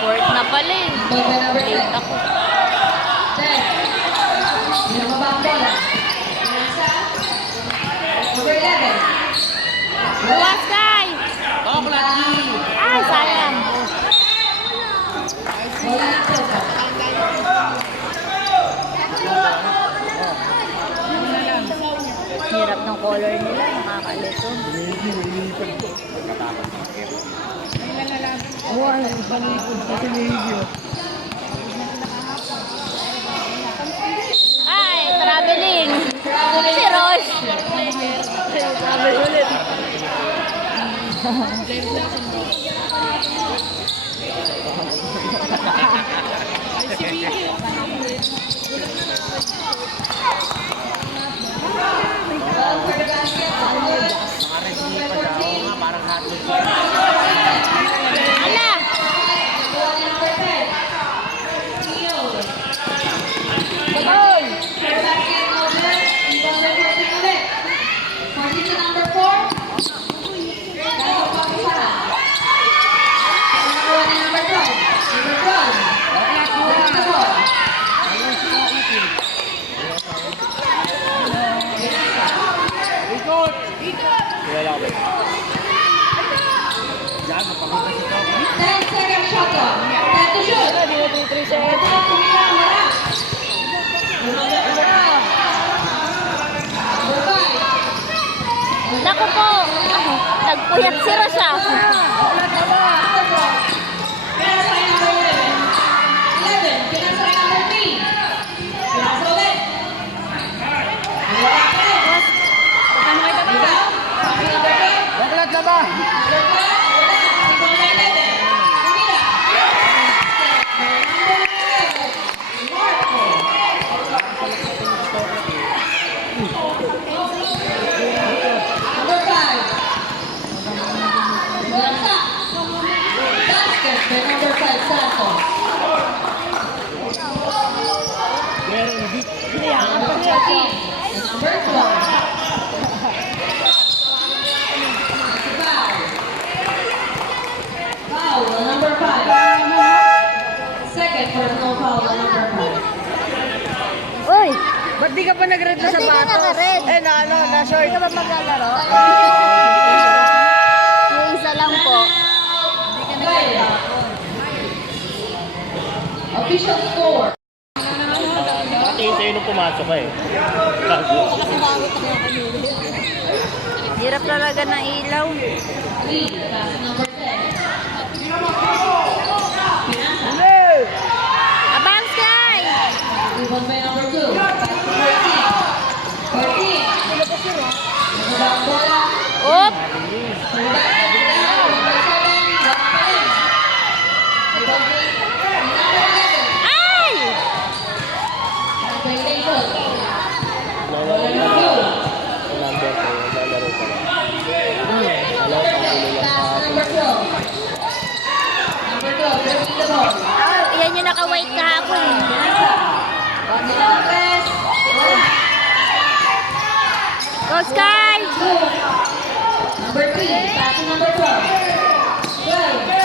Fourth na pala eh. Late ako. Buwas, Kai! Ay, sayang. Hirap ng color nila, nakakalito. Ay, traveling. Si Rosh. Travel ulit. Ala! Naku po! Nagpuyat si Rosha. Baklat na ba? Number 5. Second personal foul on number 5. Uy! Ba't di ka pa nag-red na Ba't di ka sapatos? naka-red? Eh, na-short. Hindi ka ba maglalaro? Yung isa lang po. Official score. Nakatingin sa'yo nung pumasok ka eh. Hirap talaga ng ilaw. Lead, pass number 10. Abang, Sky! Rebound by number 2. Pass to 14. 14. Bola. Oop! Ay! Yan yung naka-white kahapon. Go, Sky! Number 3, pass to number 12. 12.